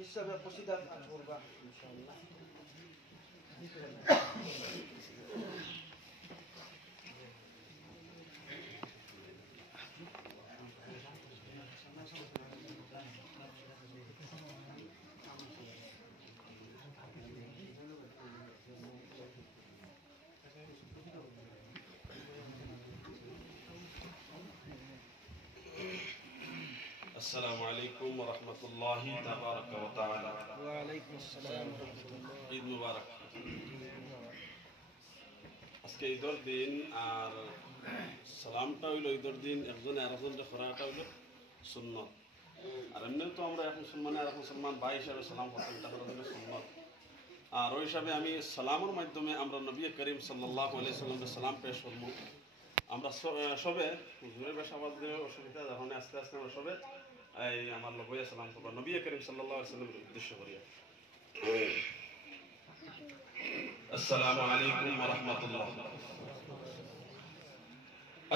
হিসাবে কসিদা পাঠ করবা ইনশাআল্লাহ। السلام عليكم ورحمة الله تبارك وتعالى. وعليكم السلام ورحمة الله. ঈদ মুবারক। আজকে ঈদের দিন আর সালামটা হইল ঈদের দিন, একজনে আরেকজনকে খোরাটা হইল সুন্নত। আর এমনি তো আমরা এক মুসলমান ভাই হিসাবে সালাম করতাম, এটা হলো সুন্নত। আর ওই হিসাবে আমি সালামের মাধ্যমে আমরা নবী করিম সাল্লাল্লাহু আলাইহি সাল্লামের সালাম পেশ করবো। আমরা সবে হুজুরের বেশ আওয়াজ দিয়ে অসুবিধা, যখন আস্তে আস্তে আমরা সবে এই আমার লবইয়া সালাম করবো নবী করিম সাল্লাল্লাহু আলাইহি সাল্লামের উদ্দেশ্য করিয়া। আসসালামু আলাইকুম ওয়া রাহমাতুল্লাহ।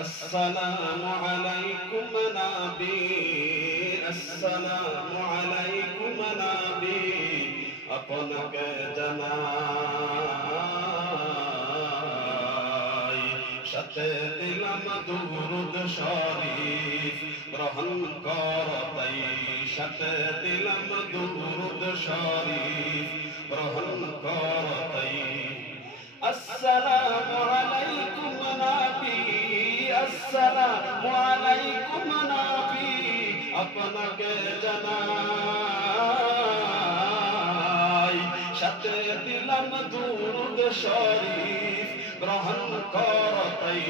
আসসালামু আলাইকুম নবী, আসসালামু আলাইকুম নবী, আপনাকে জানাই সাথে দিলাম দুরুদ শরীফ, গ্রহণ কর তাই সাথে দিলাম দুরুদ শরীফ, গ্রহণ কর তাই। আসসালামু আলাইকুম নবী, আসসালামু আলাইকুম নবী, আপনাকে জানাই সাথে দিলাম দুরুদ শরীফ, গ্রহণ কর তাই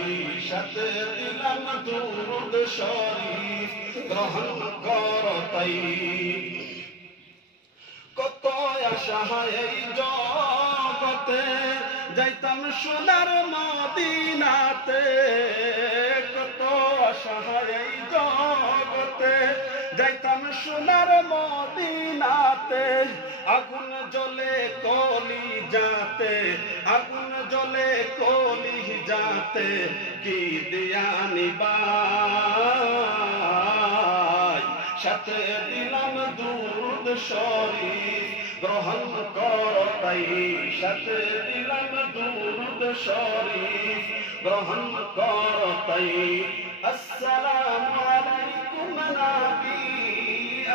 সাথে দিলাম দুরুদ শরীফ, গ্রহণ কর তাই। কত আশা এই জগতে যাইতাম সোনার মদিনাতে, কত আশা এই জগতে যাইতাম সোনার মদিনাতে, আগুন জ্বলে কলি যাতে, আগুন জ্বলে কলি যাতে, কি দিয়া নিবাই সাথে দিলাম দুরুদ শরীফ, গ্রহণ কর তাই সাথে দিলাম দুরুদ শরীফ, গ্রহণ কর তাই। আসসালামু আলাইকুম নবী,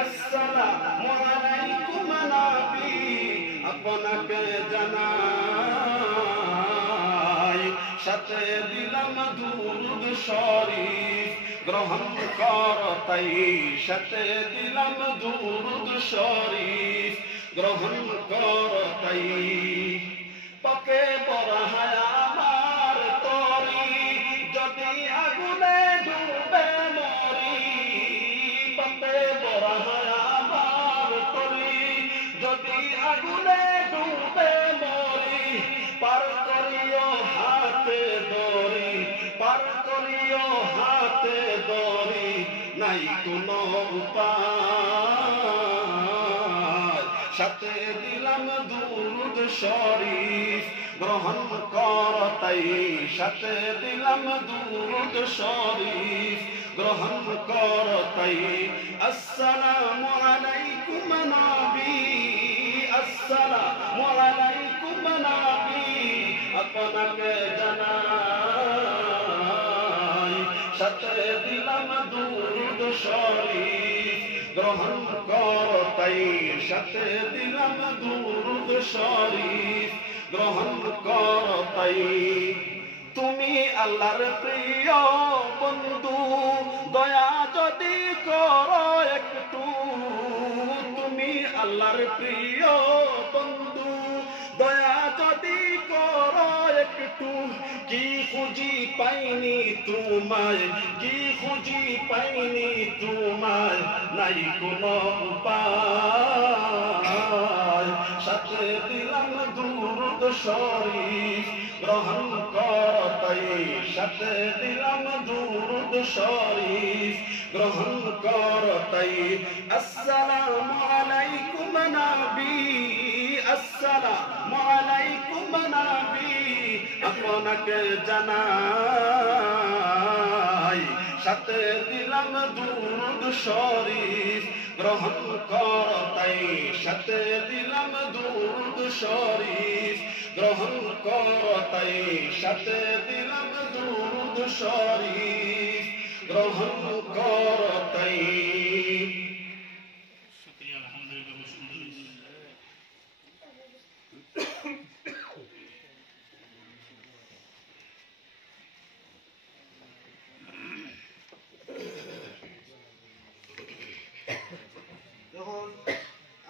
আসসালামু আলাইকুম নবী, আপনাকে জানাই সাথে দিলাম দুরুদ শরীফ, গ্রহণ কর তাই সাথে দিলাম দুরুদ শরীফ, গ্রহণ কর তাই। পকে বড়ায় আমার তরি, যদি আগুনে ডুবে মরি, পকে বড়ায় আমার তরি, যদি আগুনে ডুবে মরি, পার করিও হাতে দড়ি, পার করিও হাতে দড়ি, নাই কোনো উপায় সাথে দিলাম দুরুদ শরীফ, গ্রহণ কর তাই সাথে দিলাম দুরুদ শরীফ, গ্রহণ কর তাই। আসসালামু আলাইকুম নবী, আসসালামু আলাইকুম নবী, আপনাকে জানাই সাথে দিলাম দুরুদ শরীফ, গ্রহণ কর তাই সাথে দিলাম দুরুদ শরীফ, গ্রহণ কর তাই। তুমি আল্লাহর প্রিয় বন্ধু, দয়া যদি করো একটু, তুমি আল্লাহর প্রিয় বন্ধু, দয়া যদি করো একটু, কি খুঁজি পাইনি তোমায়, কি খুঁজি পাইনি তোমায়, নাই কোনো উপায় সাথে দিলাম দুরুদ শরীফ, গ্রহণ কর তাই সাথে দিলাম দুরুদ শরীফ, গ্রহণ কর তাই। আসসালামু আলাইকুম নবী, আসসালামু আলাইকুম নবী, আপনাকে জানাই সাথে দিলাম দুরুদ শরীফ, গ্রহণ কর তাই তাই সাথে দিলাম দুরূদ শরীফ গ্রহণ কর তাই সাথে দিলাম দুরূদ শরীফ গ্রহণ কর তাই। শুকরিয়া, আলহামদুলিল্লাহ, সুন্দর।